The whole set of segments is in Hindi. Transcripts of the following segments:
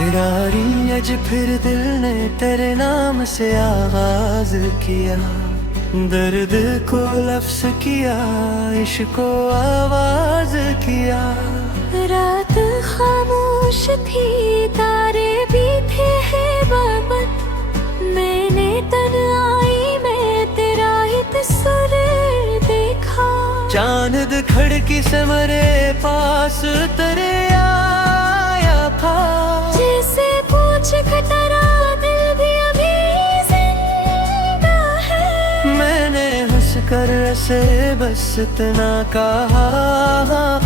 रारी अज फिर दिल ने तेरे नाम से आगाज किया, दर्द को लफ्ज किया, इश्क को आवाज किया। रात खामोश थी, तारे भी थे बाबत, मैंने तन्हाई में तेरा ही तस्वीर देखा। चांद खिड़की से मेरे पास तेरे आया था, जैसे पूछ खतरा दिल भी अभी जिंदा है। मैंने हंस कर ऐसे बस इतना कहा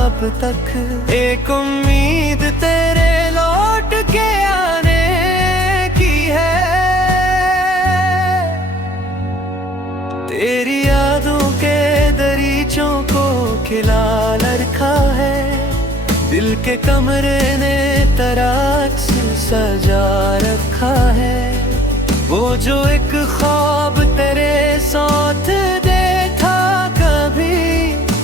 अब तक, एक उम्मीद तेरे लौट के आने की है। तेरी यादों के दरीचों को खिला रखा है, दिल के कमरे ने तराज सजा रखा है। वो जो एक ख्वाब तेरे साथ देखा कभी,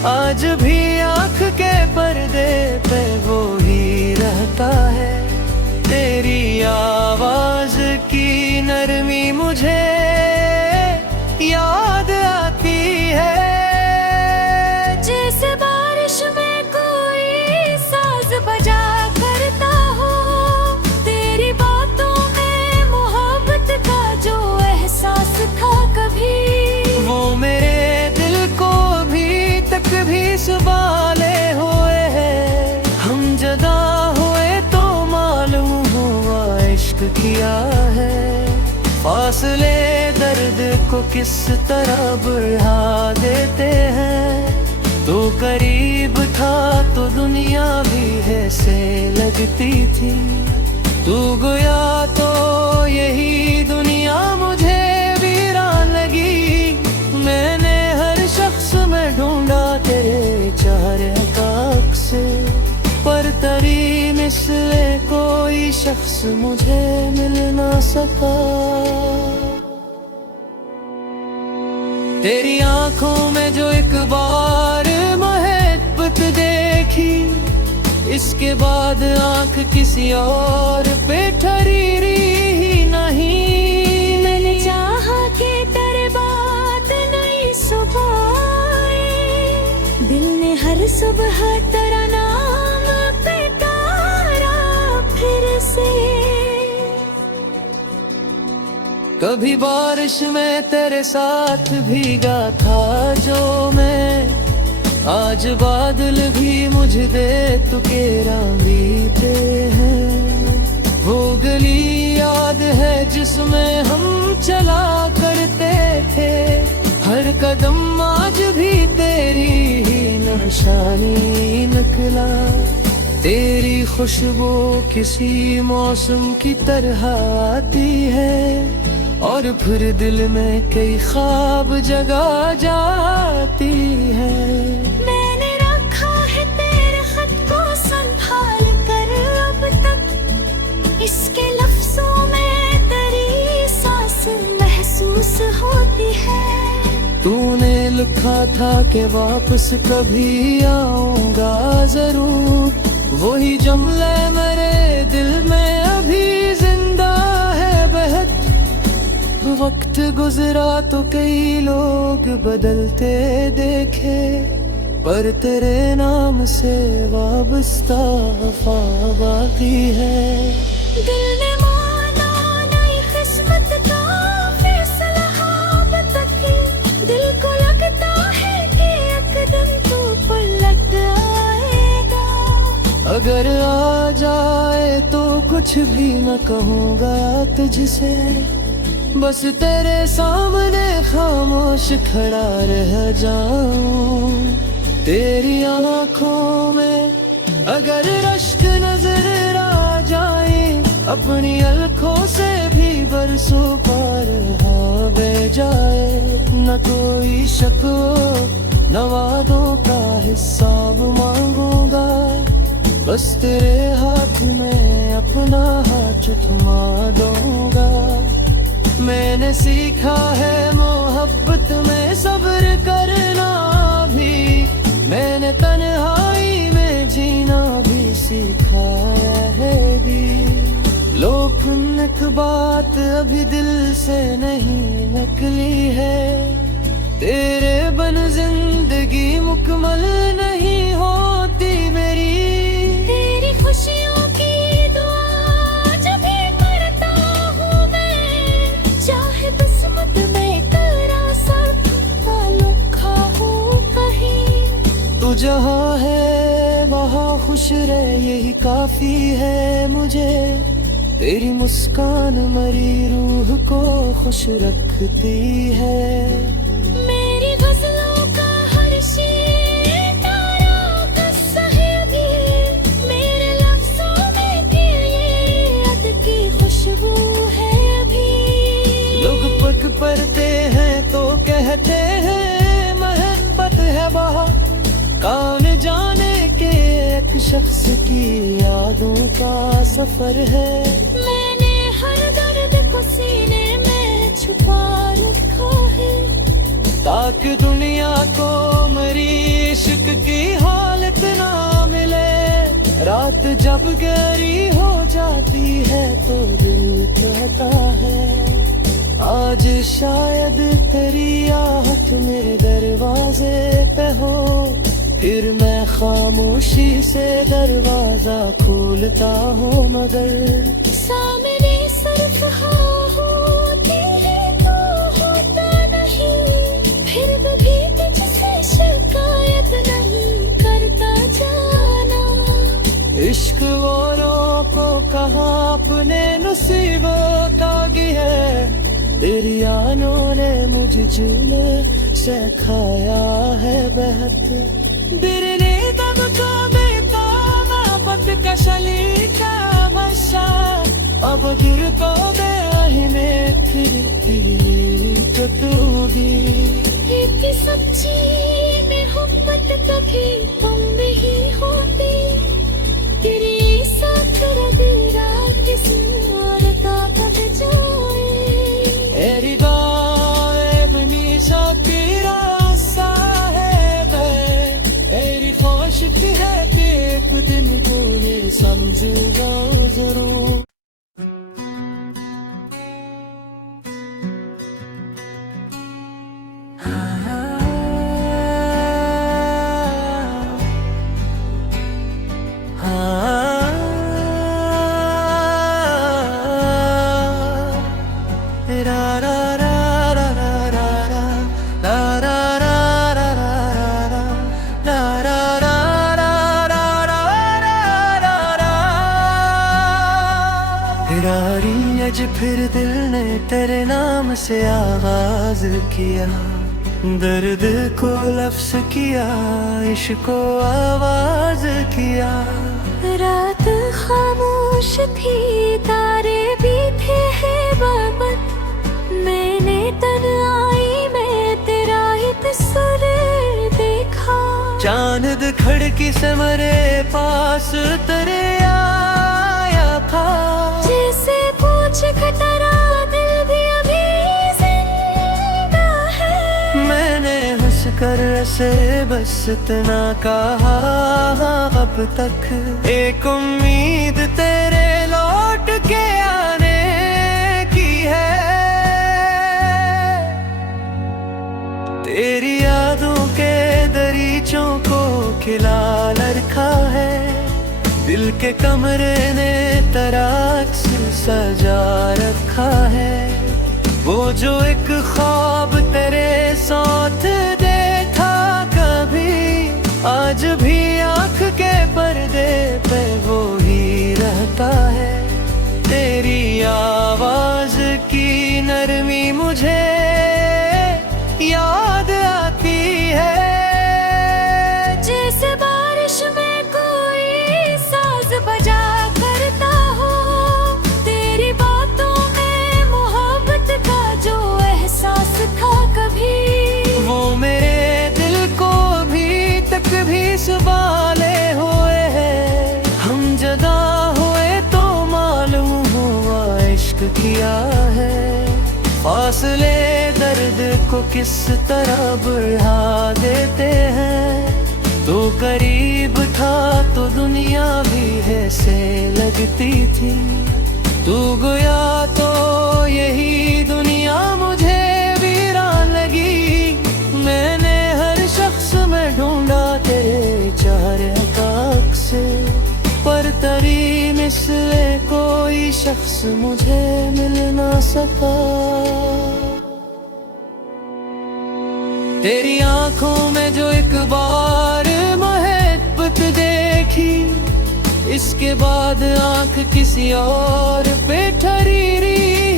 आज भी आँख के पर्दे पे वो ही रहता है। तेरी आवाज की नरमी मुझे याद आती है, जैसे बारिश में कोई साज बजा करता हो। तेरी बातों में मोहब्बत का जो एहसास था कभी, वो मेरे दिल को भी तक भी संभाले हुए है। हम जदा हुए तो मालूम हुआ इश्क किया है। फासले दर्द को किस तरह बढ़ा देते हैं, तो करीब था तो दुनिया भी ऐसे लगती थी। तू गया तो यही दुनिया मुझे वीरान लगी। मैंने हर शख्स में ढूंढा तेरे चेहरे ताक से, पर तेरी मिसले कोई शख्स मुझे मिल ना सका। तेरी आंखों में जो एक बार मोहब्बत देखी, इसके बाद आंख किसी और पे ठहरी ही नहीं। मैंने चाहा कि तेरे बात नई सुबह आए, दिल ने हर सुबह तेरा नाम पुकारा फिर से। कभी बारिश में तेरे साथ भीगा था जो मैं, आज बादल भी मुझे दे तो केरा बीते हैं। वो गली याद है जिसमें हम चला करते थे, हर कदम आज भी तेरी ही निशानी निकला। तेरी खुशबू किसी मौसम की तरह आती है, और फिर दिल में कई ख्वाब जगा जाती है। मैंने रखा है तेरे खत को संभाल कर अब तक, इसके लफ्जों में तेरी सांस महसूस होती है। तूने लिखा था कि वापस कभी आऊंगा जरूर, वही जुमले मेरे दिल में अभी जिंदा है बहत। वक्त गुजरा तो कई लोग बदलते देखे, पर तेरे नाम से वाबस्ता वफा बाकी है। दिल ने माना नई किस्मत का फैसला अब तक, दिल को लगता है कि एक दिन तू पलट आएगा। अगर आ जाए तो कुछ भी न कहूँगा तुझसे, बस तेरे सामने खामोश खड़ा रह जाऊं। तेरी आंखों में अगर रश्क नजर आ जाए, अपनी अलखों से भी बरसों पार बह जाए। न कोई शक न वादों का हिसाब मांगूंगा, बस तेरे हाथ में अपना हाथ थमा दूंगा। मैंने सीखा है मोहब्बत में सब्र करना भी, मैंने तन्हाई में जीना भी सिखाया है भी। एक बात अभी दिल से नहीं निकली है, तेरे बिन जिंदगी मुकम्मल नहीं होती मेरी। तेरी खुशियों की दुआ जब भी करता हूँ मैं, चाहे किस्मत में तेरा सर लिखा हो कहीं। तू जहाँ है वहाँ खुश रह, यही काफी है मुझे। तेरी मुस्कान मरी रूह को खुश रखती है। मेरी गज़लों का हर शेर तारा कस्सा है अभी, मेरे लफ्ज़ों में तेरी याद की खुशबू है अभी। लोग पग पड़ते हैं तो कहते हैं मोहब्बत है वहाँ, कौन जाने के एक शख्स की यादों का सफर है। मैंने हर दर्द को सीने में छुपा रखा है, ताकि दुनिया को मेरी इश्क की हालत ना मिले। रात जब गहरी हो जाती है तो दिल कहता है, आज शायद तेरी आहट मेरे दरवाजे पे हो। फिर मैं खामोशी से दरवाजा खोलता हूँ मगर सामने सिर्फ हाँ होती है तो होता नहीं। फिर भी तुझसे शिकायत नहीं करता जाना। इश्क औरों को कहाँ अपने नसीबत आगी है, तेरी आनों ने मुझे झूले से खाया है बहत। दिल ने दम का बेताब आपत का शलीका मशा, अब दिल को बेहिने फिर तू भी। एक सच्ची मोहब्बत कभी तुम नहीं होती, तेरी साथ रगड़ा किसी और का बद जाए। एरी दाए बनी शाकिरा सा है बे, एरी ख्वाहिश है कि एक दिन को मैं समझूंगा जरूर। आज फिर दिल ने तेरे नाम से आगाज किया, दर्द को लफ्ज किया, इश्क को आवाज किया। रात खामोश थी, तारे भी थे बाबत, मैंने तन्हाई में तेरा ही तस्वीर देखा। चांद खिड़की से मेरे पास तेरे आया था, जैसे पूछ खतरा दिल भी अभी जिंदा है। मैंने हंस कर से बस इतना कहा अब तक, एक उम्मीद तेरे लौट के आने की है। तेरी यादों के दरीचों को खिला रखा है, दिल के कमरे ने तराक्स सजा रखा है। वो जो एक ख्वाब तेरे साथ देखा कभी, आज भी आँख के पर्दे पे वो ही रहता है। तेरी आवाज की नरमी मुझे याद आती है, जैसे बारिश में कोई साज बजा करता हो। तेरी बातों में मोहब्बत का जो एहसास था कभी, वो मेरे दिल को अभी तक भी संभाले हुए है। हम जदा हुए तो मालूम हुआ इश्क किया है, फासले दर्द को किस तरह बढ़ा देते हैं। तो करीब था तो दुनिया भी ऐसे लगती थी, तू गया तो यही दुनिया मुझे वीरान लगी। मैंने हर शख्स में ढूंढा तेरे चेहरे का अक्स, पर तेरी मिसले कोई शख्स मुझे मिल ना सका। तेरी आंखों में जो एक बार मोहब्बत देखी, इसके बाद आंख किसी और पे ठहरी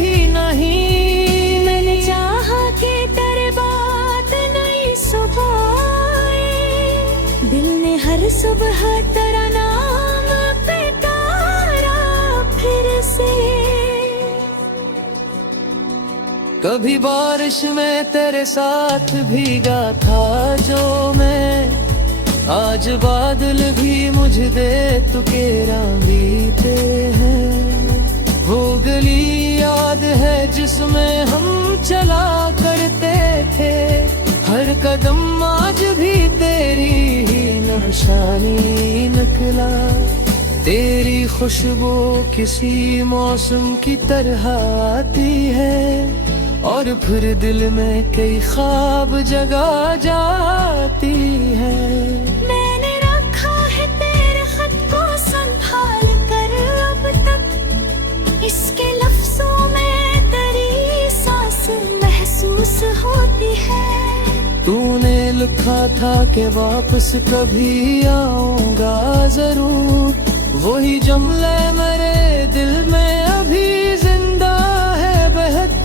ही नहीं। मैंने चाहा कि तेरे बात नई सुबह आए, दिल ने हर सुबह तेरा नाम पुकारा फिर से। कभी बारिश में तेरे साथ भीगा था जो मैं, आज बादल भी मुझे दे तो केरा बीते हैं। वो गली याद है जिसमें हम चला करते थे, हर कदम आज भी तेरी ही निशानी निकला। तेरी खुशबू किसी मौसम की तरह आती है, और फिर दिल में कई ख्वाब जगा जाती है। मैंने रखा है तेरे खत को संभाल कर अब तक, इसके लफ्जों में तेरी सांस महसूस होती है। तूने लिखा था कि वापस कभी आऊंगा जरूर, वही जुमले मेरे दिल में अभी जिंदा है बेहद।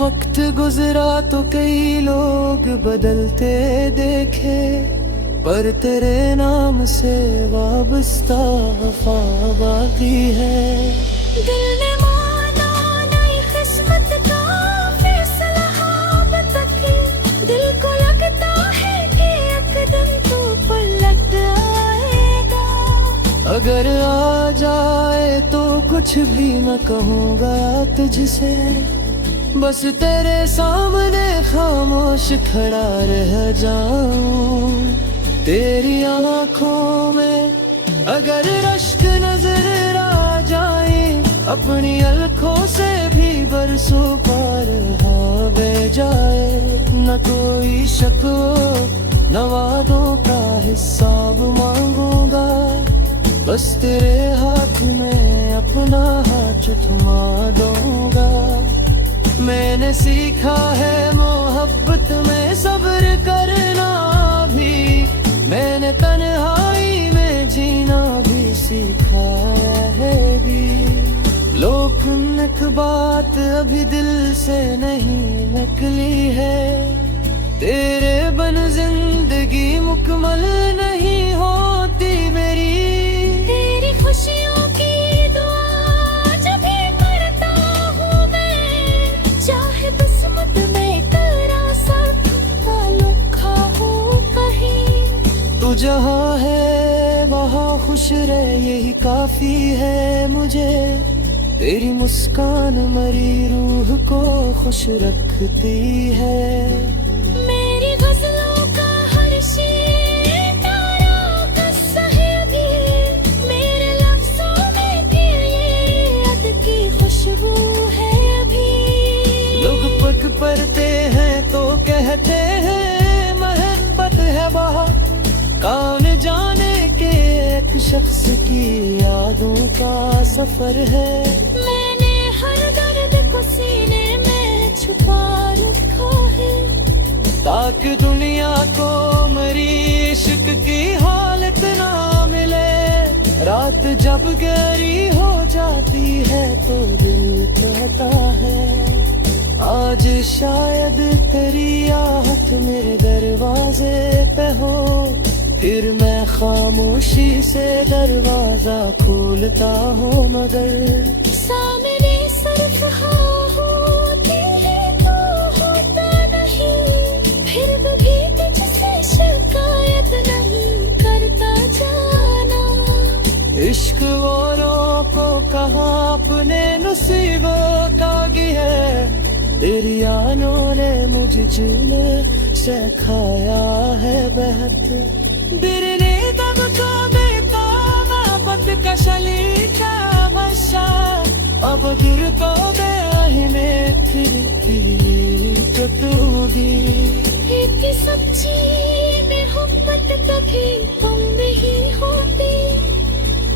वक्त गुजरा तो कई लोग बदलते देखे, पर तेरे नाम से वाबस्ता वफा बाकी है। दिल ने माना नई किस्मत का फैसला अब तक, दिल को लगता है कि एक दिन तू पलट आएगा। अगर आ जाए तो कुछ भी न कहूँगा तुझसे, बस तेरे सामने खामोश खड़ा रह जाऊं। तेरी आंखों में अगर रश्क नजर आ जाए, अपनी अलखों से भी बरसों पार हावे जाए। न कोई शक न वादों का हिसाब मांगूंगा, बस तेरे हाथ में अपना हाथ थमा दूंगा। मैंने सीखा है मोहब्बत में सब्र करना भी, मैंने तन्हाई में जीना भी सीखा है भी। लेकिन एक बात अभी दिल से नहीं निकली है, तेरे बन जिंदगी मुकम्मल नहीं होती मेरी। तेरी खुशियों की दुआ जब भी करता हूँ मैं, चाहे किस्मत में तेरा साथ लुखा हो कहीं। तू जहाँ है वहाँ खुश रह, यही काफी है मुझे। तेरी मुस्कान मरी रूह को खुश रखती है। मेरी गजलों का हर शेर तारा कस्सा है अभी, मेरे लफ्जों में तेरी याद की खुशबू है अभी। लोग पग पड़ते हैं तो कहते हैं मोहब्बत है वहाँ, कौन जाने के एक शख्स की यादों का सफर है। मैंने हर दर्द को सीने में छुपा रखा है, ताकि दुनिया को मेरी इश्क की हालत ना मिले। रात जब गहरी हो जाती है तो दिल कहता है, आज शायद तेरी आहट मेरे दरवाजे पे हो। फिर मैं खामोशी से दरवाजा खोलता हूँ, मगर सामने सिर्फ हाँ होती है तो होता नहीं। फिर भी तुझसे शिकायत नहीं करता जाना। इश्क औरों को कहाँ अपने नसीबों तागी है, तेरी आनों ने मुझे जिले सिखाया है बेहद। बिरने दम को बेतामा पत का शली का मशा, अब दूर तो में टूटी। एक सब्जी में मोहब्बत कभी कम नहीं होती,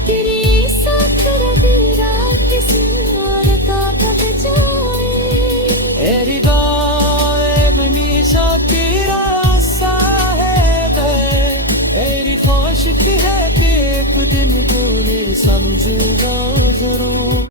तेरे साथ रगड़ा किसी और का बह जाए। एरी गाए बनी सा तेरा सा है दे, एरी ख्वाहिश है कि एक दिन तूने समझूंगा जरूर।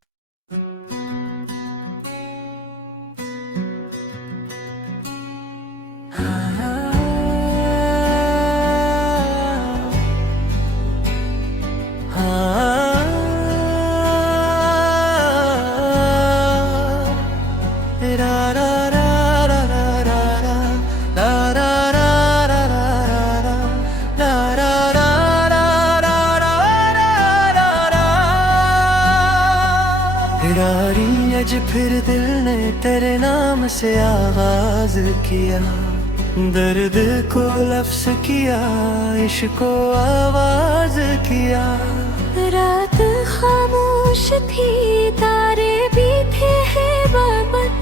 आज फिर दिल ने तेरे नाम से आगाज किया, दर्द को लफ्ज किया, इश्क को आवाज किया। रात खामोश थी, तारे भी थे बाबत,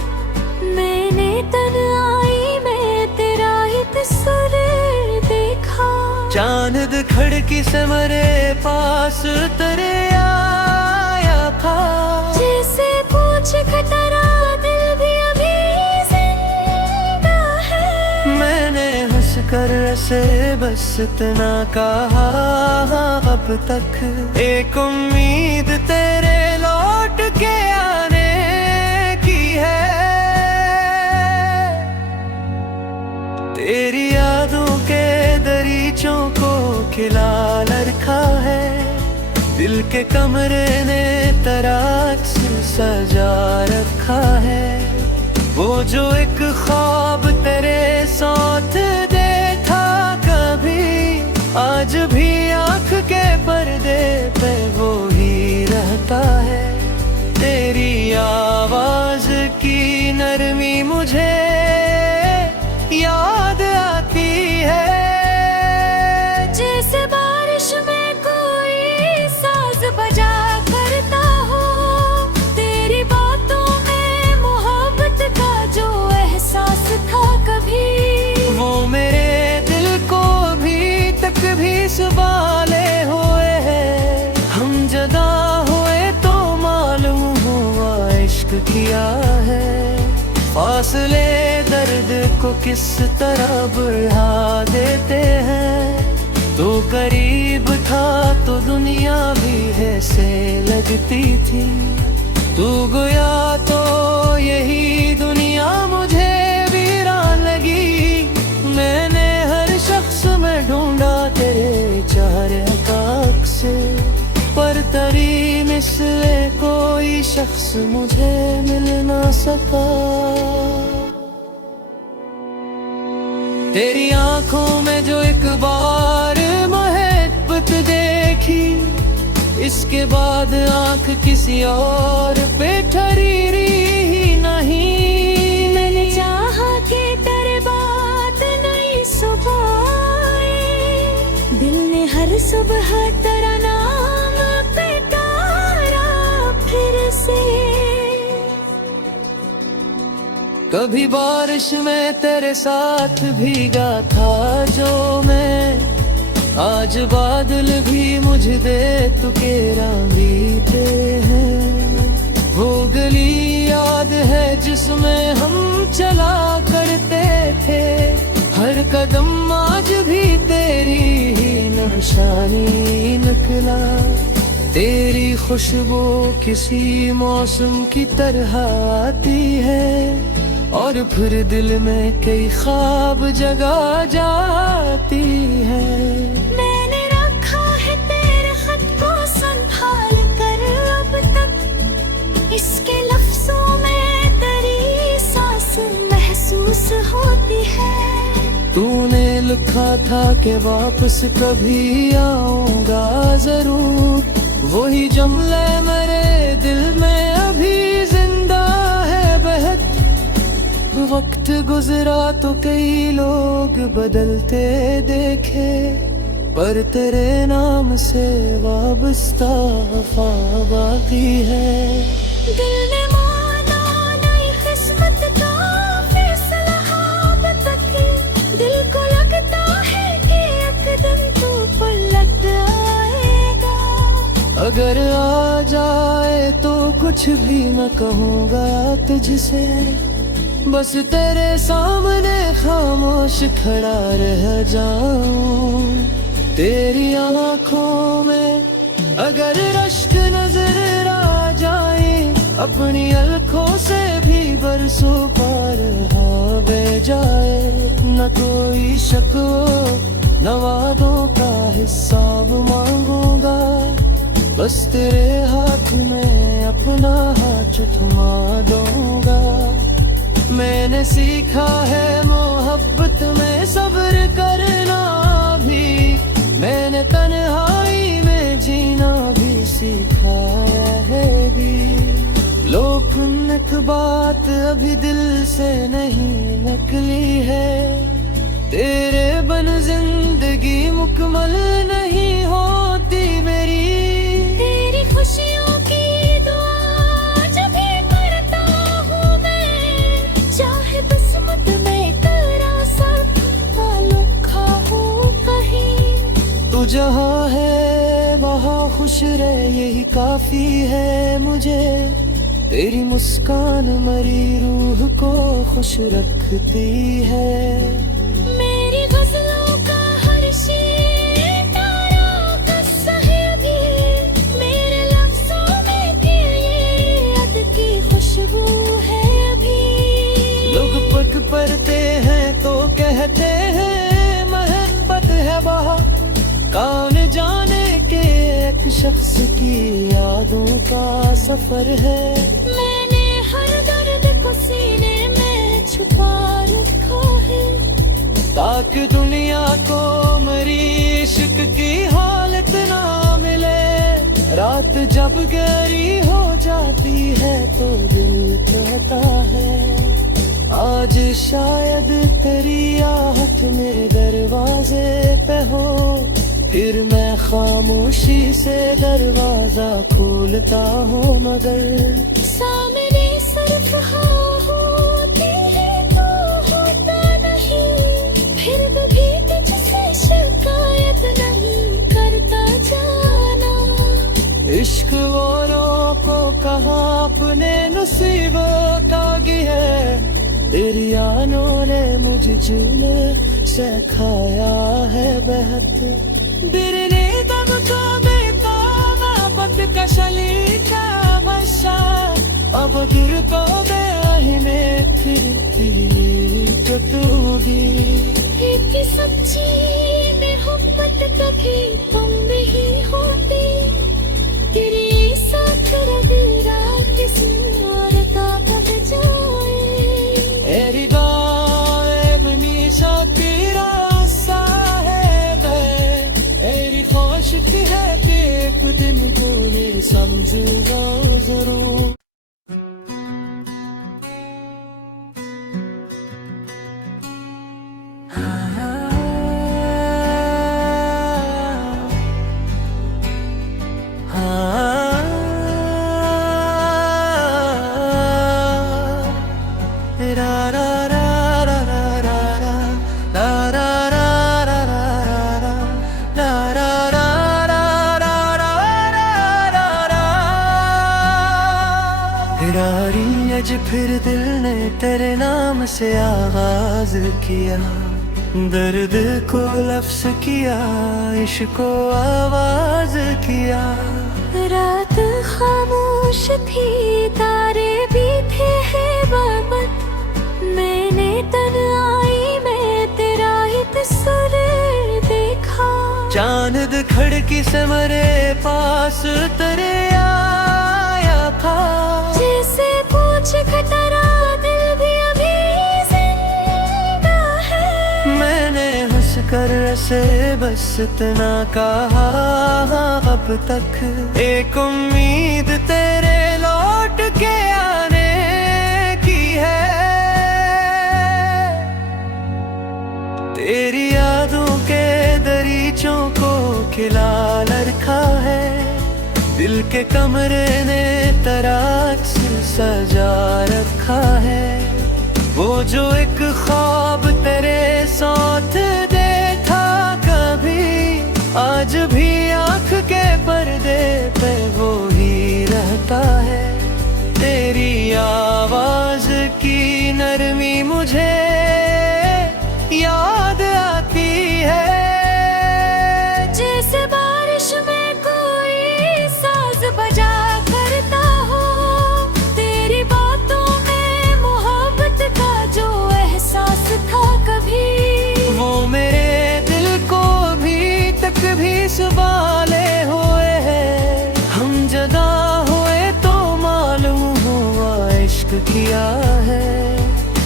मैंने तन्हाई में तेरा ही तस्वीर देखा। चांद खिड़की से मेरे पास तेरे आया था, जैसे पूछ खतरा दिल भी अभी जिंदा है। मैंने हंस कर से बस इतना कहा अब तक, एक उम्मीद तेरे लौट के आने की है। तेरी यादों के दरीचों को खिला रखा है, दिल के कमरे ने तराज से सजा रखा है। वो जो एक ख्वाब तेरे साथ देखा कभी, आज भी आँख के पर्दे पे वो ही रहता है। तेरी आवाज की नरमी मुझे याद आती है, जैसे बारिश में कोई साज बजा करता हो। तेरी बातों में मोहब्बत का जो एहसास था कभी, वो मेरे दिल को अभी तक भी संभाले हुए है। हम जदा हुए तो मालूम हुआ इश्क किया है, फासले दर्द को किस तरह बढ़ा देते हैं। तो करीब था तो दुनिया भी ऐसे लगती थी, तू गया तो यही दुनिया मुझे वीरान लगी। मैंने हर शख्स में ढूंढा तेरे चेहरे ताक से, पर तेरी मिसले कोई शख्स मुझे मिल ना सका। तेरी आंखों में जो एक बार मोहब्बत देखी, इसके बाद आंख किसी और पे ठहरी ही नहीं। मैंने चाहा कि तेरे बात नई सुबह आए, दिल ने हर सुबह तेरा नाम पुकारा फिर से। कभी बारिश में तेरे साथ भीगा था जो मैं, आज बादल भी मुझे दे तू के बीते हैं। वो गली याद है जिसमें हम चला करते थे, हर कदम आज भी तेरी ही निशानी निकला। तेरी खुशबू किसी मौसम की तरह आती है, और फिर दिल में कई ख्वाब जगा जाती है। मैंने रखा है तेरे खत को संभाल कर अब तक, इसके लफ्जों में तेरी सांस महसूस होती है। तूने लिखा था कि वापस कभी आऊंगा जरूर, वही जुमले मेरे दिल में अभी जिंदा है बहत। वक्त गुजरा तो कई लोग बदलते देखे, पर तेरे नाम से वाबस्ता वफा बाकी है। कुछ भी न कहूँगा तुझसे, बस तेरे सामने खामोश खड़ा रह जाऊं। तेरी आंखों में अगर रश्क नजर आ जाए, अपनी अलखों से भी बरसों पार हाँ बह जाए। न कोई शक न वादों का हिसाब मांगूंगा, बस तेरे हाथ में अपना हाथ थमा दूंगा। मैंने सीखा है मोहब्बत में सब्र करना भी, मैंने तन्हाई में जीना भी सिखाया है भी। लोक बात अभी दिल से नहीं निकली है, तेरे बिन जिंदगी मुकम्मल नहीं होती मेरी। तेरी खुशियों की दुआ जब भी करता हूँ मैं, चाहे किस्मत में तेरा सर लिखा हो कहीं। तू जहाँ है वहाँ खुश रह, यही काफी है मुझे। तेरी मुस्कान मरी रूह को खुश रखती है। मेरी गजलों का हर शेर तारा कस्सा है अभी, मेरे लफ्जों में तेरी याद की खुशबू है अभी। लोग पग पड़ते हैं तो कहते हैं मोहब्बत है वहाँ, कौन जाने के एक शख्स की यादों का सफर है। मैंने हर दर्द को सीने में छुपा रखा है, ताकि दुनिया को मेरी इश्क की हालत ना मिले। रात जब गहरी हो जाती है तो दिल कहता है, आज शायद तेरी आहट मेरे दरवाजे पे हो। फिर मैं खामोशी से दरवाजा खोलता हूँ, मगर सामने सिर्फ हाँ होती है तो होता नहीं। फिर भी तुझसे शिकायत नहीं करता जाना। इश्क वालों को कहाँ अपने नसीबों तागी है, तेरी आनों ने मुझे जीने सिखाया है बेहद। दिल ने दम को बेताब आपत का शलीका मशा, अब दूर को बेआही में फिरती टूटी। एक सच्ची मोहब्बत कभी तुम नहीं होती, तेरे साथ रगड़ा किसी और का बह जाए। एरी गाए मनीषा तेरा सा है कि एक दिन को मैं समझूंगा जरूर। आज फिर दिल ने तेरे नाम से आगाज किया, दर्द को लफ्ज किया, इश्क को आवाज किया। रात खामोश थी, तारे भी थे बाबत, मैंने तन्हाई में तेरा ही तस्वीर देखा। चांद खिड़की से मेरे पास तेरे आया था, जैसे पूछ खतरा दिल भी अभी जिंदा है। मैंने हंस कर से बस इतना कहा, अब तक एक उम्मीद तेरे लौट के आने की है। तेरी यादों के दरीचों को खिला रखा है, दिल के कमरे ने तराज से सजा रखा है। वो जो एक ख्वाब तेरे साथ देखा कभी, आज भी आँख के पर्दे पे वो ही रहता है। तेरी आवाज की नरमी मुझे याद आती है। जैसे बारिश में कोई साज बजा करता हो, तेरी बातों में मोहब्बत का जो एहसास था कभी, वो मेरे दिल को अभी तक भी संभाले हुए है। हम जदा हुए तो मालूम हुआ इश्क किया है।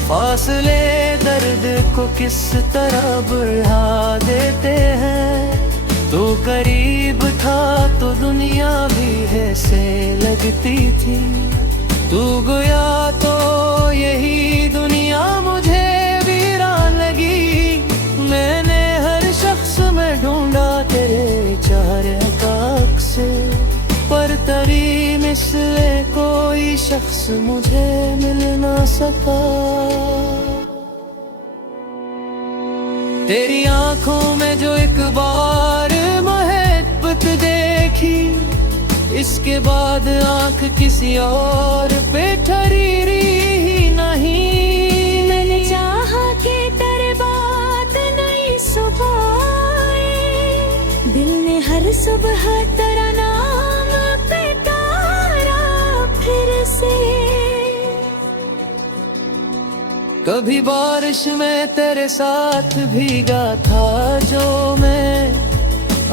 फासले दर्द को किस तरह बढ़ा देते हैं। तो करीब था तो दुनिया भी ऐसे लगती थी। तू गया तो यही दुनिया मुझे वीरान लगी। मैंने हर शख्स में ढूंढा तेरे चेहरे ताक से, पर तेरी मिसले कोई शख्स मुझे मिल ना सका। तेरी आंखों में जो एक बार मोहब्बत देखी, इसके बाद आंख किसी और पे ठहरी ही नहीं। मैंने चाहा कि तेरे बात नई सुबह आए, दिल ने हर सुबह तेरा नाम पुकारा फिर से। कभी बारिश में तेरे साथ भीगा था जो मैं,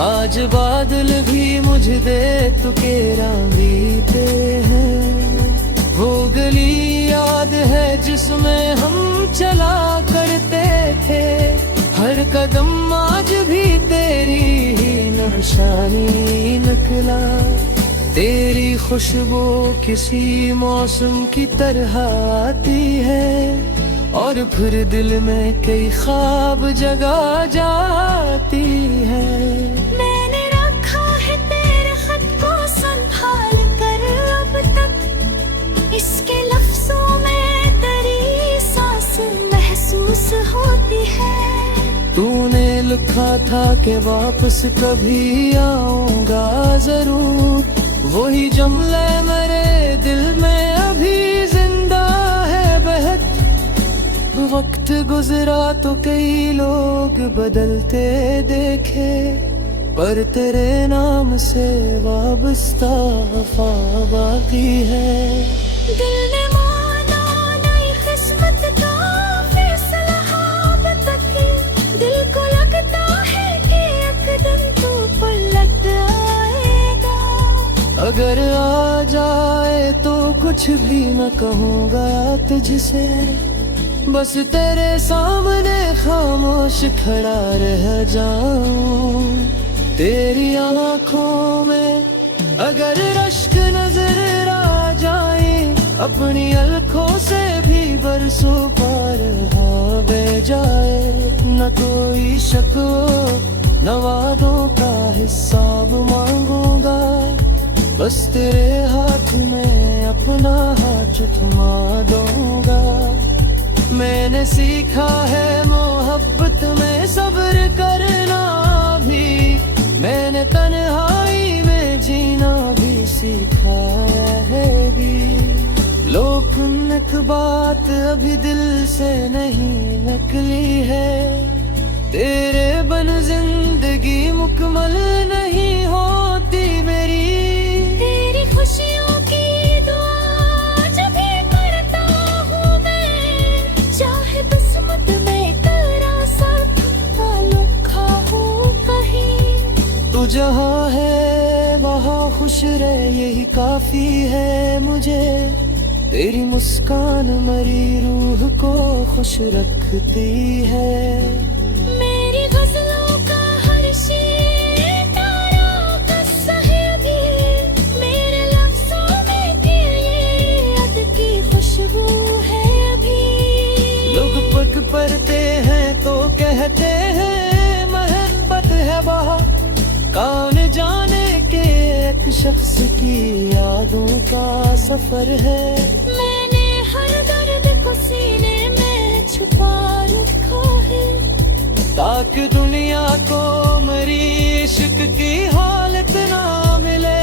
आज बादल भी मुझे दे तो केरा बीते हैं। वो गली याद है जिसमें हम चला करते थे, हर कदम आज भी तेरी ही निशानी निकला। तेरी खुशबू किसी मौसम की तरह आती है, और फिर दिल में कई ख्वाब जगा जाती है। मैंने रखा है तेरे खत को संभाल कर अब तक, इसके लफ्जों में तेरी सांस महसूस होती है। तूने लिखा था कि वापस कभी आऊंगा जरूर, वही जुमले मेरे दिल में अभी जिंदा है बहत। वक्त गुजरा तो कई लोग बदलते देखे, पर तेरे नाम से वाबस्ता वफा बाकी है। दिल ने माना नई किस्मत का फैसला अब तक, दिल को लगता है कि एक दिन तू पलट आएगा। अगर आ जाए तो कुछ भी न कहूँगा तुझसे, बस तेरे सामने खामोश खड़ा रह जाऊं। तेरी आंखों में अगर रश्क नजर आ जाए, अपनी अलखों से भी बरसों पार बह जाए। न कोई शक न वादों का हिसाब मांगूंगा, बस तेरे हाथ में अपना हाथ थमा दूंगा। मैंने सीखा है मोहब्बत में सब्र करना भी, मैंने तन्हाई में जीना भी सिखाया है भी। लोकन एक बात अभी दिल से नहीं निकली है, तेरे बन जिंदगी मुकम्मल नहीं होती मेरी। तेरी खुशियों की दुआ जब भी करता हूँ मैं, चाहे किस्मत में तेरा साथ लखा हो कहीं। तू जहाँ है वहाँ खुश रहे यही काफी है मुझे। तेरी मुस्कान मरी रूह को खुश रखती है। मेरी गजलों का हर शेर तारा कस्सा है अभी, मेरे लफ्जों में तेरी याद की खुशबू है अभी। लोग पग पड़ते हैं तो कहते हैं मोहब्बत है वहाँ, कौन जाने के एक शख्स की यादों का सफर है। मैंने हर दर्द को सीने में छुपा रखा है, ताकि दुनिया को मेरी इश्क की हालत ना मिले।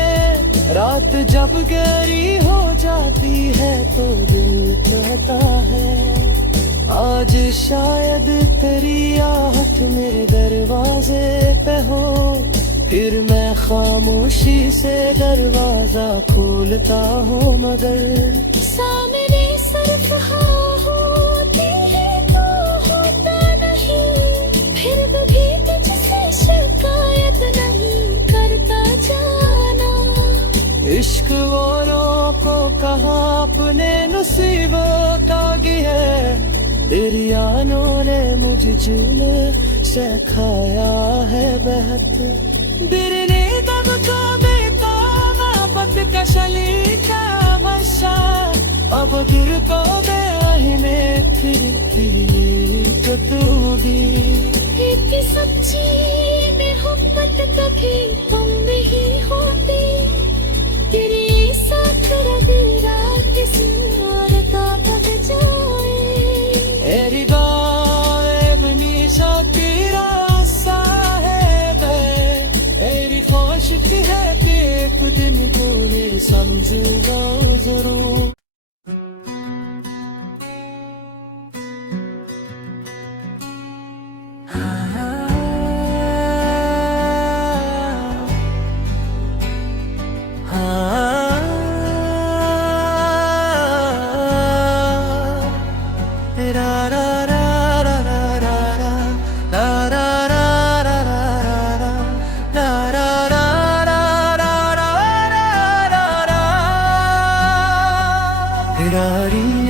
रात जब गहरी हो जाती रहता है। आज शायद तेरी आहट मेरे दरवाजे पे हो, फिर मैं खामोशी से दरवाजा खोलता हूँ, मगर सामने सिर्फ हाँ होती है तो होता नहीं, फिर भी तुझसे शिकायत नहीं करता जाना। इश्क वालों को कहा अपने नसीबों का है, तेरी आनों ने मुझे जीने सिखाया है बेहद। दिल ने दम को बेता मोहब्बत का शलीका बसा, अब दिल को बेआही में फिरती तो तू भी। एक सच्ची मोहब्बत कभी कम नहीं होती, तेरे साथ रगड़ा किसी और का बह जाए। एरी दाए बनी सा तेरा सा है बे, एरी ख्वाहिश है कि एक दिन को मैं समझूंगा जरूर।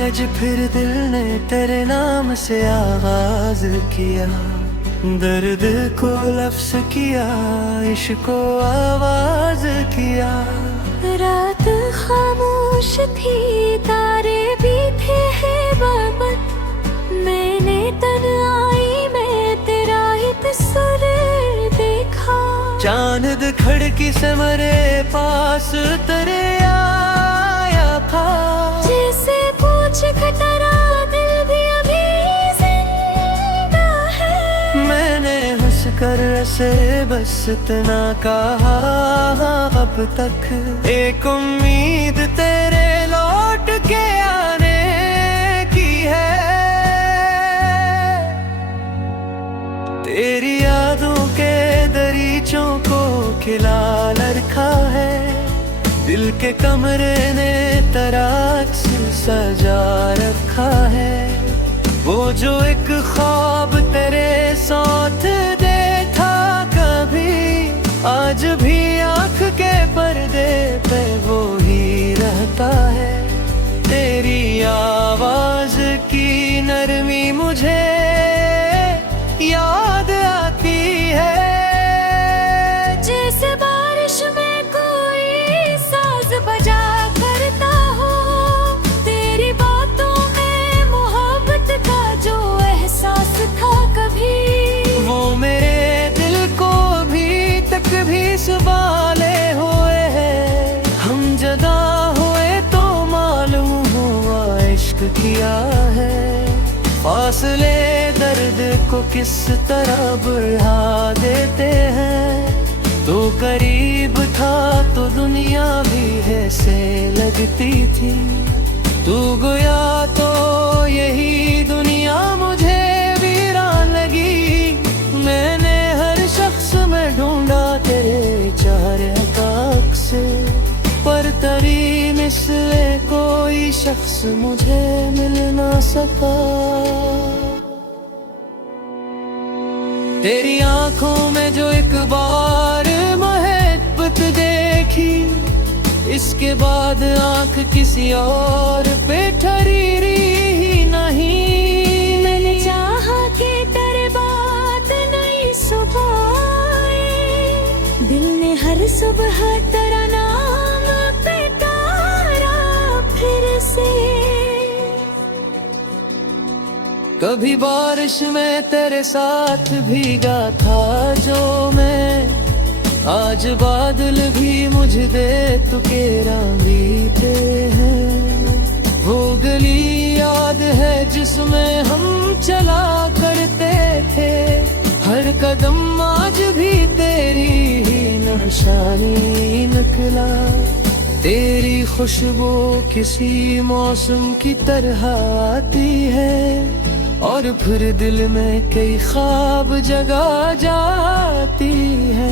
आज फिर दिल ने तेरे नाम से आगाज किया, दर्द को लफ्ज किया, इश्क को आवाज किया। रात खामोश थी, तारे भी थे बाबत, मैंने तन्हाई में तेरा ही तस्वीर देखा। चांद खिड़की से मेरे पास तेरे आया था, जैसे पूछ खतरा दिल भी अभी जिंदा है। मैंने हंस कर से बस इतना कहा अब तक, एक उम्मीद तेरे लौट के आने की है। तेरी यादों के दरीचों को खिला रखा है, दिल के कमरे ने तराज सजा रखा है। वो जो एक ख्वाब तेरे साथ देखा कभी, आज भी आँख के पर्दे पे वो ही रहता है। तेरी आवाज की नरमी मुझे याद आती है, जैसे बारिश में कोई साज बजा करता हो। तेरी बातों में मोहब्बत का जो एहसास था कभी, वो मेरे दिल को भी तक भी संभाले हुए है। हम जदा हुए तो मालूम हुआ इश्क किया है, फासले दर्द को किस तरह बढ़ा देते हैं। तो करीब था तो दुनिया भी ऐसे लगती थी, तू गया तो यही दुनिया मुझे वीरान लगी। मैंने हर शख्स में ढूंढा तेरे चेहरे तक से, पर तेरी मिसले कोई शख्स मुझे मिल ना सका। तेरी आंखों में जो एक बार मोहब्बत देखी, इसके बाद आंख किसी और पे ठहरी ही नहीं। मैंने चाहा कि तेरे बात नई सुबह आए, दिल ने हर सुबह तेरा नाम पुकारा फिर से। कभी बारिश में तेरे साथ भीगा था जो मैं, आज बादल भी मुझे दे तो केरा बीते हैं। वो गली याद है जिसमें हम चला करते थे, हर कदम आज भी तेरी ही निशानी निकला। तेरी खुशबू किसी मौसम की तरह आती है और फिर दिल में कई ख्वाब जगा जाती है।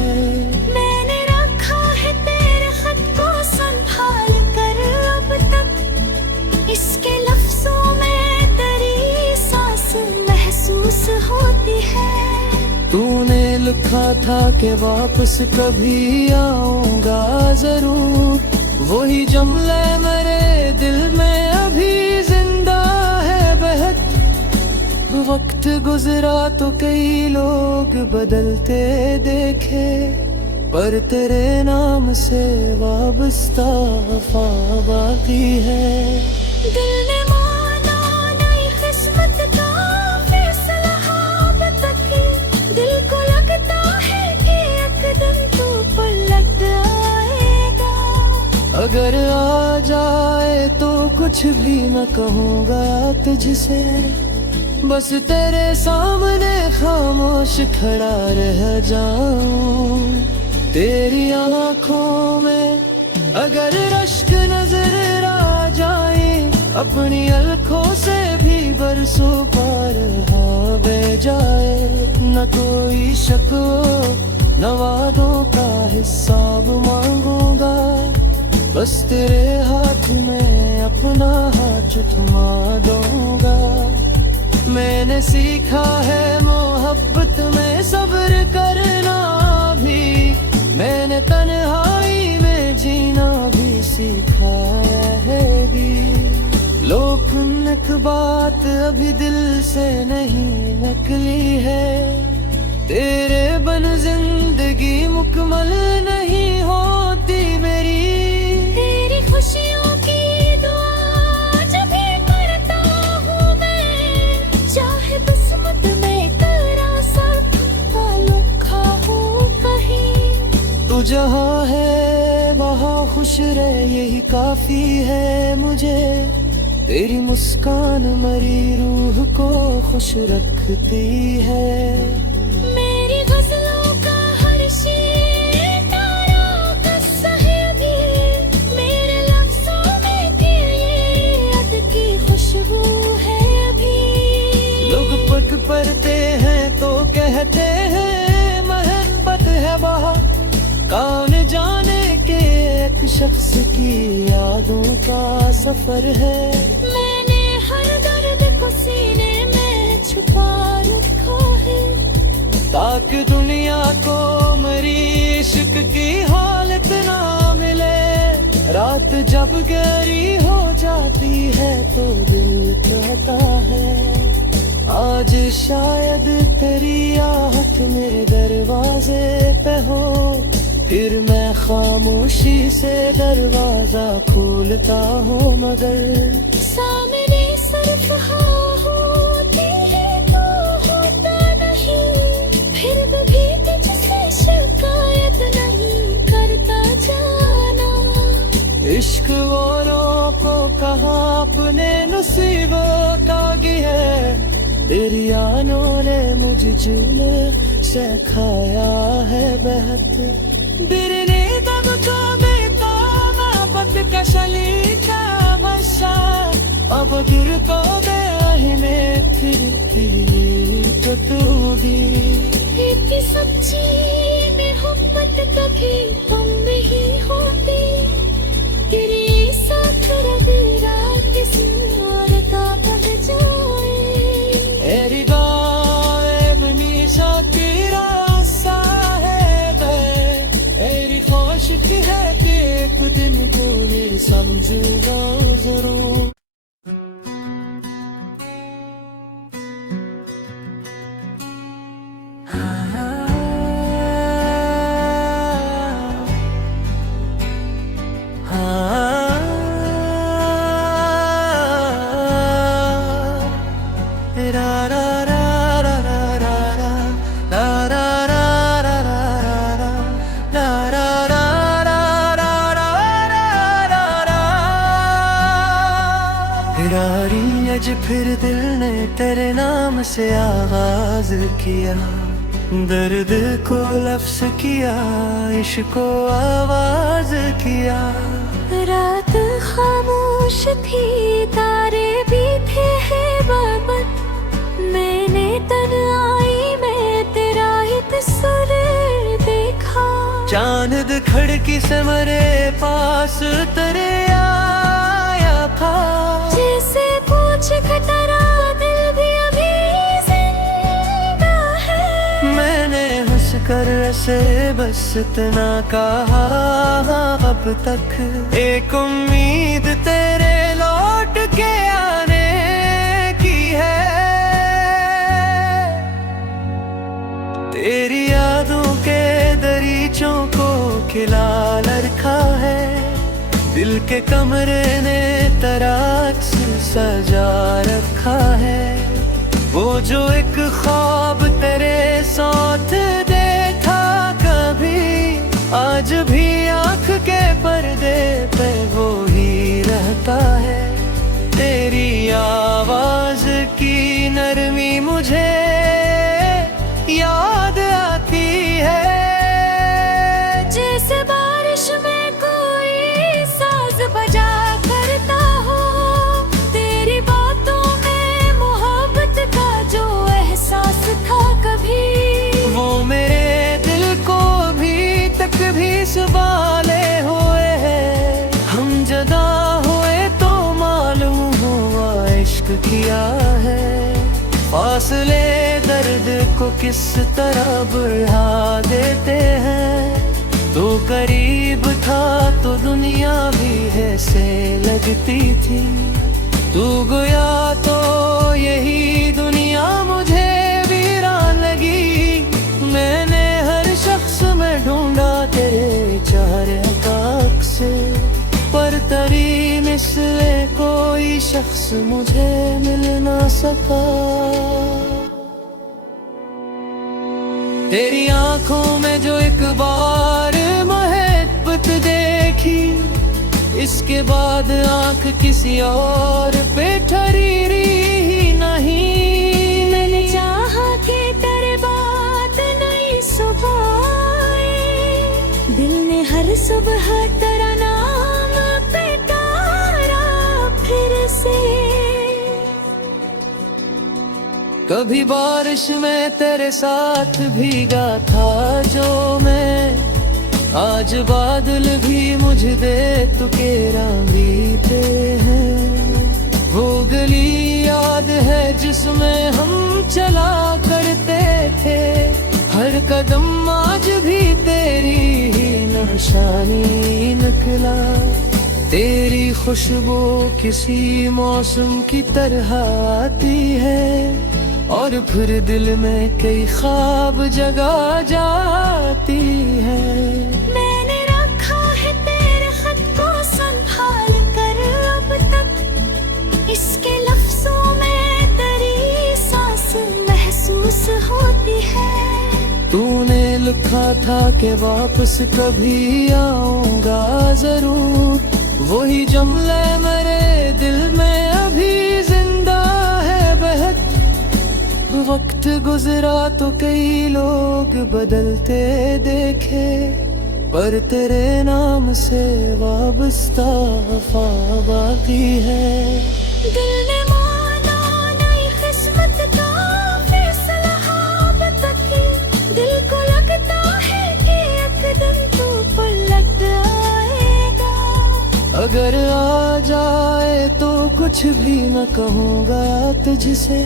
मैंने रखा है तेरे खत को संभाल कर अब तक, इसके लफ्जों में तेरी सांस महसूस होती है। तूने लिखा था कि वापस कभी आऊंगा जरूर, वही जुमले मेरे दिल में अभी जिंदा है बहक। वक्त गुजरा तो कई लोग बदलते देखे, पर तेरे नाम से वाबस्ता वफा बाकी है। दिल ने माना नई किस्मत का फैसला अब तक, दिल को लगता है कि एक दिन तू पलट आएगा। अगर आ जाए तो कुछ भी न कहूँगा तुझसे, बस तेरे सामने खामोश खड़ा रह जाऊं। तेरी आंखों में अगर रश्क नजर आ जाए, अपनी अलखों से भी बरसों पार बह जाए। न कोई शक न वादों का हिसाब मांगूंगा, बस तेरे हाथ में अपना हाथ थमा दूंगा। मैंने सीखा है मोहब्बत में सब्र करना भी, मैंने तन्हाई में जीना भी सिखाया है भी। लोकन एक बात अभी दिल से नहीं निकली है, तेरे बन जिंदगी मुकम्मल नहीं होती मेरी। तेरी खुशियों की दुआ जब भी करता हूँ मैं, चाहे किस्मत में तेरा साथ अनोखा हो कहीं। तू जहाँ है वहाँ खुश रह, यही काफी है मुझे। तेरी मुस्कान मरी रूह को खुश रखती है। मेरी गजलों का हर शेर तारा कस्सा है अभी, मेरे लफ्जों में तेरी याद की खुशबू है अभी। लोग पग पड़ते हैं तो कहते हैं मोहब्बत है वहाँ, कौन जाने के एक शख्स की यादों का सफर है। मैंने हर दर्द को सीने में छुपा रखा है, ताकि दुनिया को मेरी इश्क की हालत ना मिले। रात जब गहरी हो जाती है तो दिल कहता है, आज शायद तेरी आहट मेरे दरवाजे पे हो। फिर मैं खामोशी से दरवाजा खोलता हूँ, मगर सामने सिर्फ हाँ होती है तो होता नहीं। फिर भी तुझसे शिकायत नहीं करता जाना। इश्क औरों को कहाँ अपने नसीबों तागी है, तेरी आनों ने मुझे जिल से खाया है बहत। बिरने दम को बेता मोहब्बत का शलीका मशा, अब दूर को बेहिने फिरती तो तू भी। एक सच्ची मोहब्बत कभी तुम नहीं होती, तेरे साथ रगड़ा किसी और का बह जाए। एरी गाए मनीषा तेरा सा है बे, एरी ख्वाहिश है कि एक दिन को मैं समझूंगा जरूर। आज फिर दिल ने तेरे नाम से आगाज किया, दर्द को लफ्ज किया, इश्क को आवाज किया। रात खामोश थी, तारे भी थे बाबत। मैंने तन्हाई में तेरा ही तस्वीर देखा। चांद खिड़की से मेरे पास तेरे आया था। जैसे पूछ खतरा दिल भी अभी जिंदा है। मैंने हंस कर ऐसे बस इतना कहा अब तक। एक उम्मीद तेरे लौट के आने की है। तेरी यादों के दरीचों को खिला रखा है। दिल के कमरे ने तराज से सजा रखा है। वो जो एक ख्वाब तेरे साथ देखा कभी, आज भी आँख के पर्दे पे वो ही रहता है। तेरी आवाज की नरमी मुझे याद आती है। जैसे बारिश में कोई साज बजा करता हो। तेरी बातों में मोहब्बत का जो एहसास था कभी, वो मेरे दिल को भी तक भी संभाले हुए है। हम जदा हुए तो मालूम हुआ इश्क किया है। फासले दर्द को किस तरह बढ़ा देते हैं। तो करीब था तो दुनिया भी ऐसे लगती थी। तू गया तो यही दुनिया मुझे वीरान लगी। मैंने हर शख्स में ढूंढा तेरे चेहरे तक से, पर तेरी मिसले कोई शख्स मुझे मिल ना सका। तेरी आंखों में जो एक बार मोहब्बत देखी, इसके बाद आंख किसी और पे ठहरी ही नहीं। मैंने चाहा कि तेरे बात नई सुबह आए। दिल ने हर सुबह तेरा नाम पुकारा फिर से। कभी बारिश में तेरे साथ भीगा था जो मैं, आज बादल भी मुझे दे तो केरा बीते हैं। वो गली याद है जिसमें हम चला करते थे। हर कदम आज भी तेरी ही निशानी निकला। तेरी खुशबू किसी मौसम की तरह आती है, और फिर दिल में कई ख्वाब जगा जाती है। मैंने रखा है तेरे खत को संभाल कर अब तक। इसके लफ्जों में तेरी सांस महसूस होती है। तूने लिखा था कि वापस कभी आऊंगा जरूर। वही जुमले मेरे दिल में अभी जिंदा है बहक। वक्त गुजरा तो कई लोग बदलते देखे, पर तेरे नाम से वाबस्ता वफा बाकी है। दिल ने माना नई किस्मत का फैसला अब तक। दिल को लगता है कि एक दिन तू पलट आएगा। अगर आ जाए तो कुछ भी न कहूँगा तुझसे,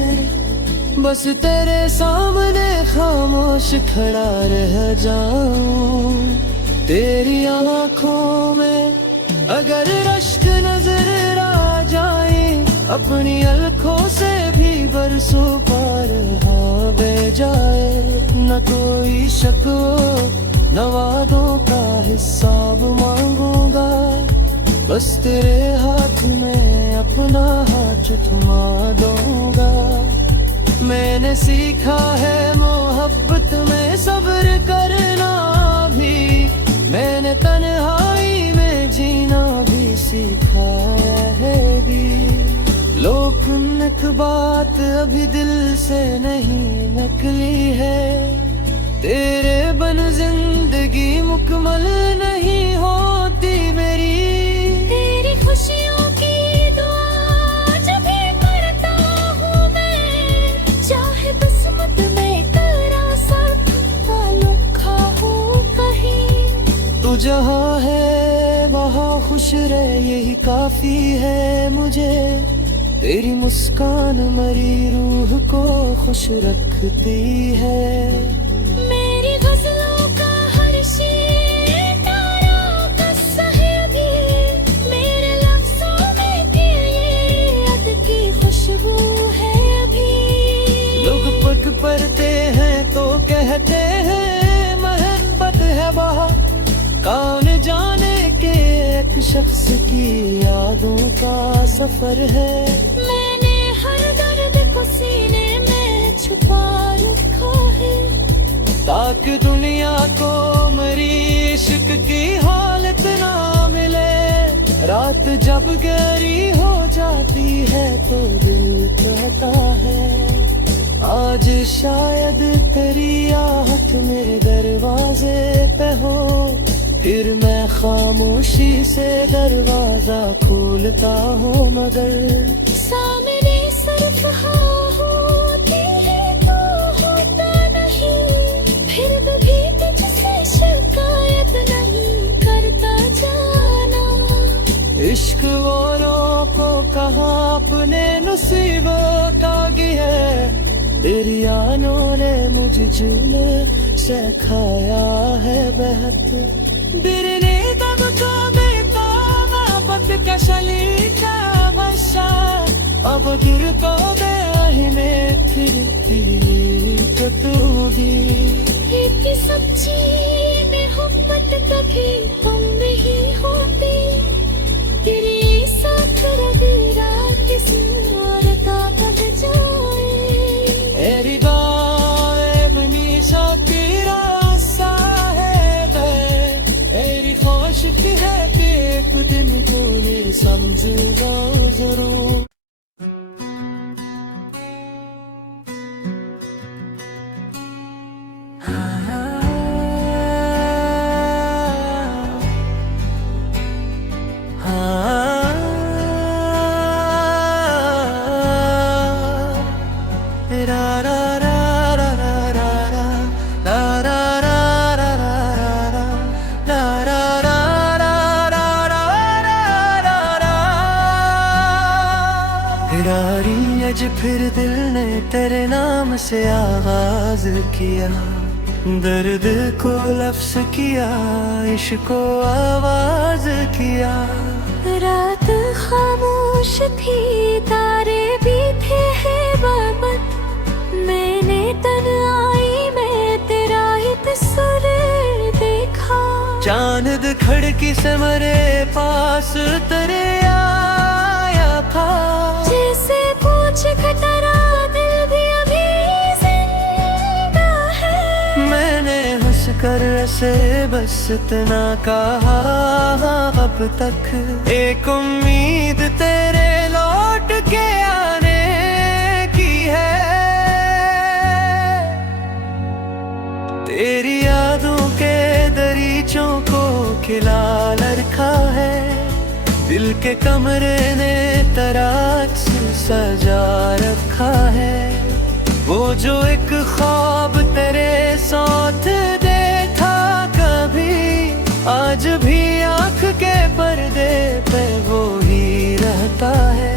बस तेरे सामने खामोश खड़ा रह जाऊं। तेरी आंखों में अगर रश्क नजर आ जाए, अपनी अलखों से भी बरसों पार बह जाए। न कोई शक न वादों का हिसाब मांगूंगा, बस तेरे हाथ में अपना हाथ थमा दूंगा। मैंने सीखा है मोहब्बत में सब्र करना भी, मैंने तन्हाई में जीना भी सीखा है भी। लेकिन एक बात अभी दिल से नहीं निकली है, तेरे बन जिंदगी मुकम्मल नहीं होती मेरी। मुझे, तेरी मुस्कान मरी रूह को खुश रखती है। मेरी गजलों का हर शेर तारा कस्सा है अभी, मेरे लफ्जों में तेरी याद की खुशबू है अभी। लोग पग पड़ते हैं तो कहते हैं मोहब्बत है बहुत, कौन जाने के एक शख्स की यादों का सफर है। मैंने हर दर्द को सीने में छुपा रखा है, ताकि दुनिया को मेरी इश्क की हालत ना मिले। रात जब गहरी हो जाती है तो दिल कहता है, आज शायद तेरी आहट मेरे दरवाजे पे हो। फिर मैं खामोशी से दरवाजा खोलता हूँ, मगर सामने सिर्फ हाँ होती है तो होता नहीं। फिर भी तुझसे शिकायत नहीं करता जाना। इश्क वालों को कहा अपने नसीबों तागी है, तेरी आनों ने मुझे जुल्म सिखाया है बेहद। बिरने दम को बेता मोहब्बत का शलीका मशा, अब दूर को बेआही में फिरती कतूगी। एक सच्ची मोहब्बत कभी कम नहीं होती, तेरे साथ रवि रात किसी और का बद जाए। एरी दाए बनी सा तेरा सा है दे, एरी ख्वाहिश है कि एक दिन को मैं समझूंगा जरूर। आज फिर दिल ने तेरे नाम से आगाज किया, दर्द को लफ्ज किया, इश्क को आवाज किया। रात खामोश थी, तारे भी थे बाबत, मैंने तन्हाई में तेरा ही तस्वीर देखा। चांद खिड़की से मेरे पास तेरे आया था, जैसे पूछ खतरा दिल भी अभी जिंदा है। मैंने हंस कर ऐसे बस इतना कहा अब तक, एक उम्मीद तेरे लौट के आने की है। तेरी यादों के दरीचों को खिला रखा है, दिल के कमरे ने तराज सजा रखा है। वो जो एक ख्वाब तेरे साथ देखा कभी, आज भी आँख के पर्दे पे वो ही रहता है।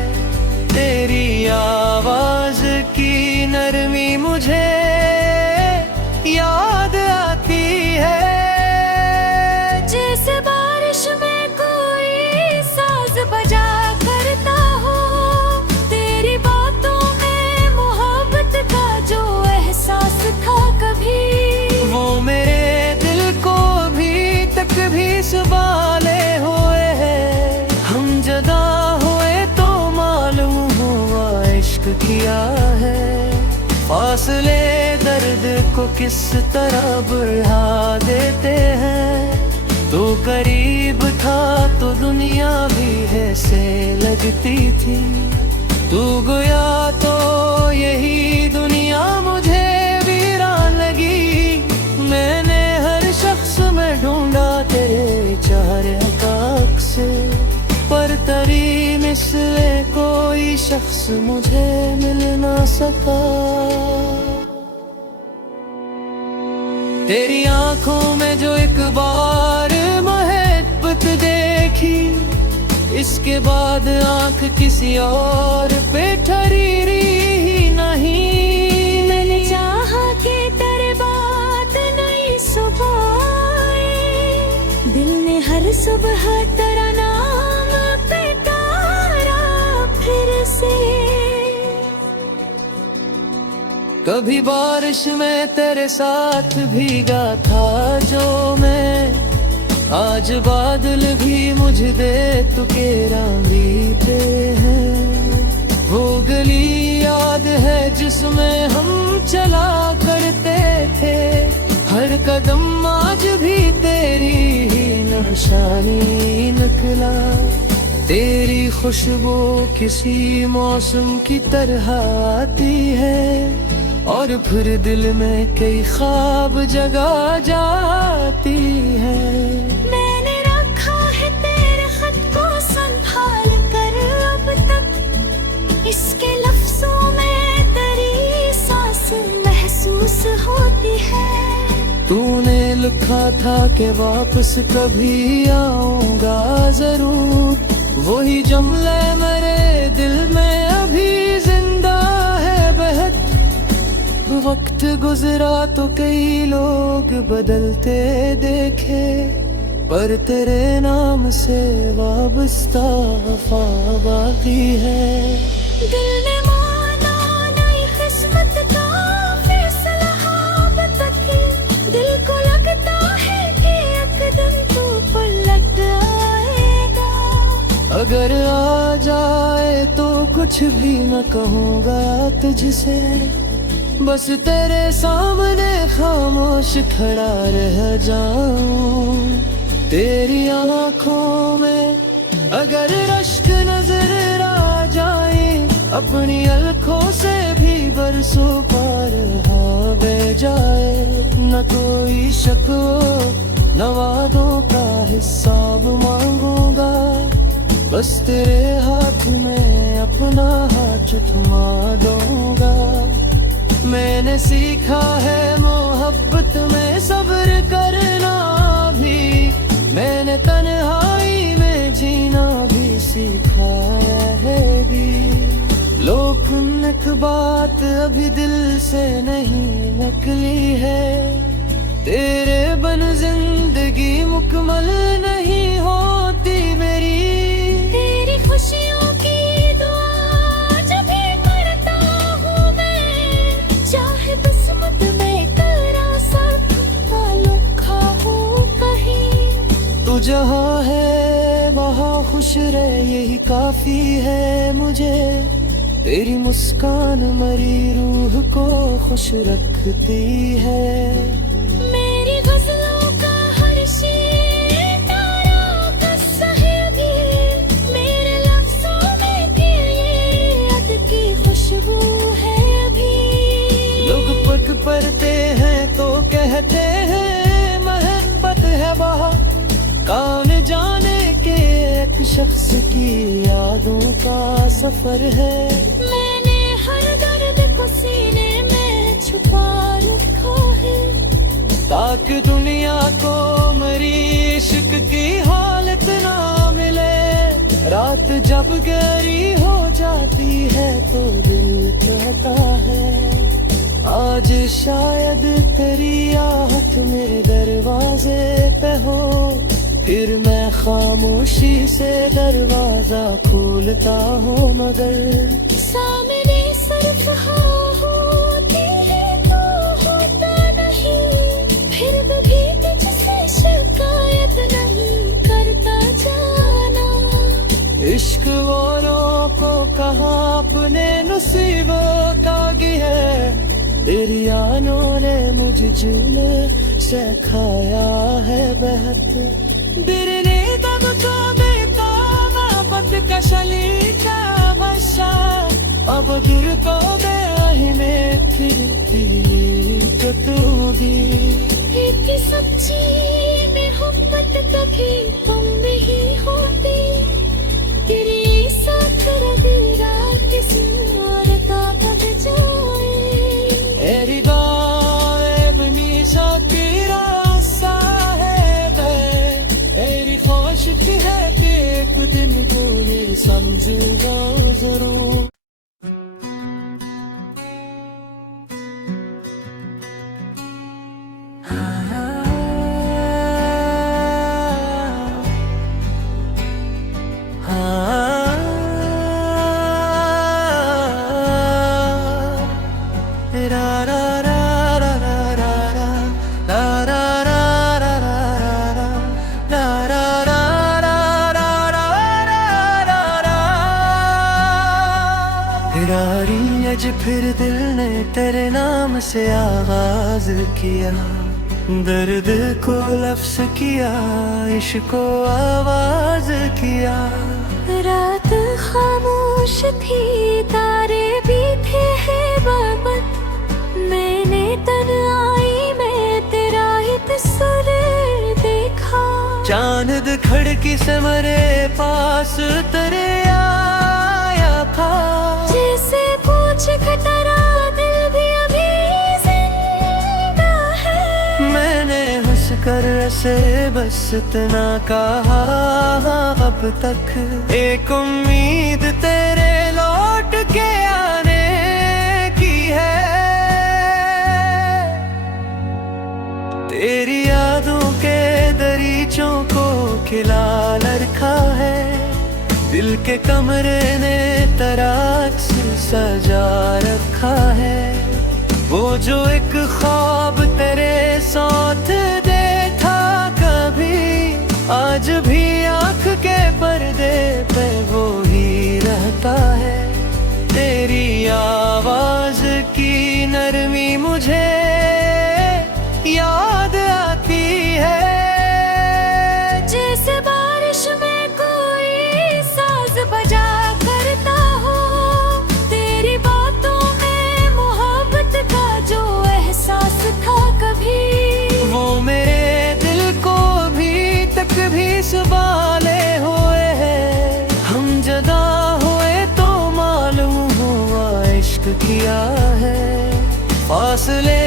तेरी आवाज की नरमी मुझे याद आती है, जैसे बारिश में कोई साज बजा करता हो। तेरी बातों में मोहब्बत का जो एहसास था कभी, वो मेरे दिल को भी तक भी संभाले हुए है। हम जदा हुए तो मालूम हुआ इश्क किया है, फासले दर्द को किस तरह बढ़ा देते हैं। तो करीब था तो दुनिया भी ऐसे लगती थी, तू गया तो यही दुनिया मुझे वीरान लगी। मैंने हर शख्स में ढूंढा तेरे चेहरे का से, पर तेरी मिसले कोई शख्स मुझे मिल ना सका। तेरी आंखों में जो एक बार मोहब्बत देखी, इसके बाद आंख किसी और पे ठहरी ही नहीं। मैंने चाहा कि तेरे बात नई सुबह आए, दिल ने हर सुबह तेरा नाम पुकारा फिर से। कभी बारिश में तेरे साथ भीगा था जो मैं, आज बादल भी मुझे दे तू के रंगीते हैं। वो गली याद है जिसमें हम चला करते थे, हर कदम आज भी तेरी ही निशानी निकला। तेरी खुशबू किसी मौसम की तरह आती है, और फिर दिल में कई ख्वाब जगा जाती है। मैंने रखा है तेरे खत को संभाल कर अब तक, इसके लफ्जों में तेरी सांस महसूस होती है। तूने लिखा था कि वापस कभी आऊंगा जरूर, वही जुमले मेरे दिल में अभी जिंदा है बहत। वक्त गुजरा तो कई लोग बदलते देखे, पर तेरे नाम से वाबस्ता वफा बाकी है। दिल ने माना नई किस्मत का फैसला अब तक, दिल को लगता है कि एक दिन तू पलट आएगा। अगर आ जाए तो कुछ भी न कहूँगा तुझसे, बस तेरे सामने खामोश खड़ा रह जाऊं। तेरी आंखों में अगर रश्क नजर आ जाए, अपनी अलखों से भी बरसों पार बह जाए। न कोई शक न वादों का हिसाब मांगूंगा, बस तेरे हाथ में अपना हाथ थमा दूंगा। मैंने सीखा है मोहब्बत में सब्र करना भी, मैंने तन्हाई में जीना भी सिखाया है भी। लोकन एक बात अभी दिल से नहीं निकली है, तेरे बन जिंदगी मुकम्मल नहीं होती मेरी। तेरी खुशियों की दुआ जब भी करता हूँ मैं, चाहे किस्मत में तेरा साथ ताल्लुका हो कहीं। तू जहाँ है वहाँ खुश रह, यही काफी है मुझे। तेरी मुस्कान मरी रूह को खुश रखती है। मेरी गजलों का हर शेर तारा कस्सा है अभी, मेरे लफ्जों में तेरी याद की खुशबू है अभी। लोग पक पड़ते हैं तो कहते हैं मोहब्बत है वहाँ, कौन जाने के एक शख्स की यादों का सफर है। मैंने हर दर्द को सीने में छुपा रखा है, ताकि दुनिया को मेरी इश्क की हालत ना मिले। रात जब गहरी हो जाती है तो दिल कहता है, आज शायद तेरी आहट मेरे दरवाजे पे हो। फिर मैं खामोशी से दरवाजा खोलता हूँ, मगर सामने सिर्फ हाँ होती है तो होता नहीं। फिर भी तुझसे शिकायत नहीं करता जाना। इश्क वालों को कहाँ अपने नसीबों का है, तेरी आनों ने मुझे झूले सिखाया है बहत। दिल ने दम को देता मोहब्बत का शलीका बशा, अब दूर को गया में फिरती तू भी। एक सच्ची मोहब्बत कभी कम नहीं होती, तेरे साथ रगड़ा किसी और का बह जाए। एरी गाए बनी सा तेरा सा है, एरी ख्वाहिश है कि एक दिन को जाओ जरूर। आज फिर दिल ने तेरे नाम से आगाज किया, दर्द को लफ्ज किया, इश्क को आवाज किया। रात खामोश थी, तारे भी थे बाबत, मैंने तन्हाई में तेरा ही तस्वीर देखा। चांद खिड़की से मेरे पास तेरे आया था, जैसे पूछ खतरा दिल भी अभी जिंदा है। मैंने हंस कर ऐसे बस इतना कहा अब तक, एक उम्मीद तेरे लौट के आने की है। तेरी यादों के दरीचों को खिला रखा है, दिल के कमरे ने तराज से सजा रखा है। वो जो एक ख्वाब तेरे साथ देखा कभी, आज भी आँख के पर्दे पे वो ही रहता है। तेरी आवाज की नरमी मुझे याद आती है, जैसे बारिश में कोई साज बजा करता हो। तेरी बातों में मोहब्बत का जो एहसास था कभी, वो मेरे दिल को भी तक भी संभाले हुए है। हम जदा हुए तो मालूम हुआ इश्क किया है, फासले